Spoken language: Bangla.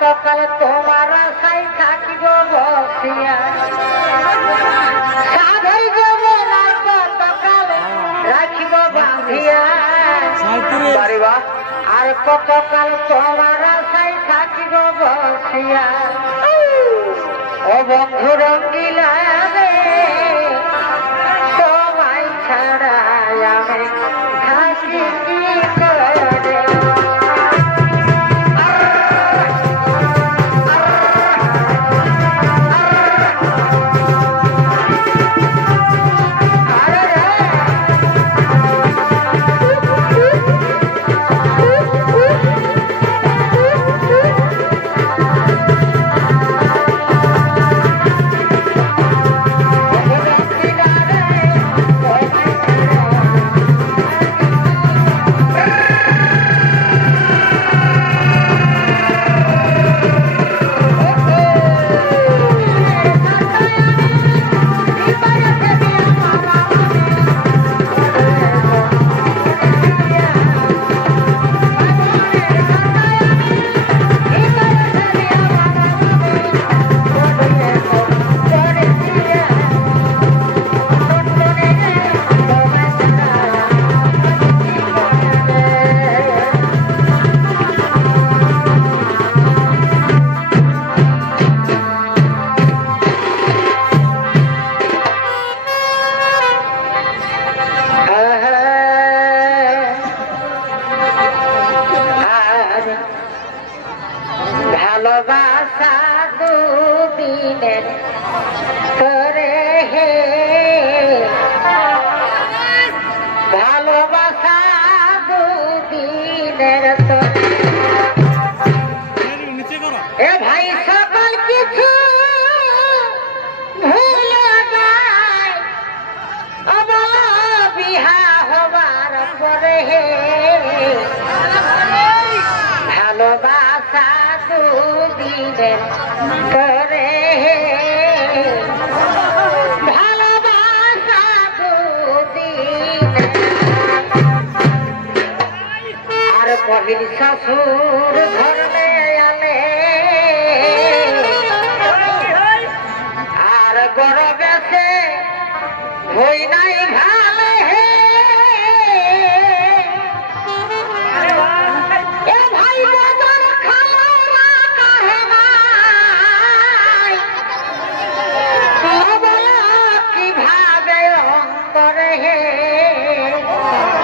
কতকাল তোমার আশাই থাকিব বসিয়া। জীবন আর কতকাল রাখিব বাঁধিয়া। আর কতকাল তোমার আশাই থাকিব বসিয়া। ও বন্ধু ভালোবাসা দুদিনের করে হে। ভালোবাসা দুদিনের তোরে। এ ভাই করে। আর কহিল শ্বশুর ধর্মে ও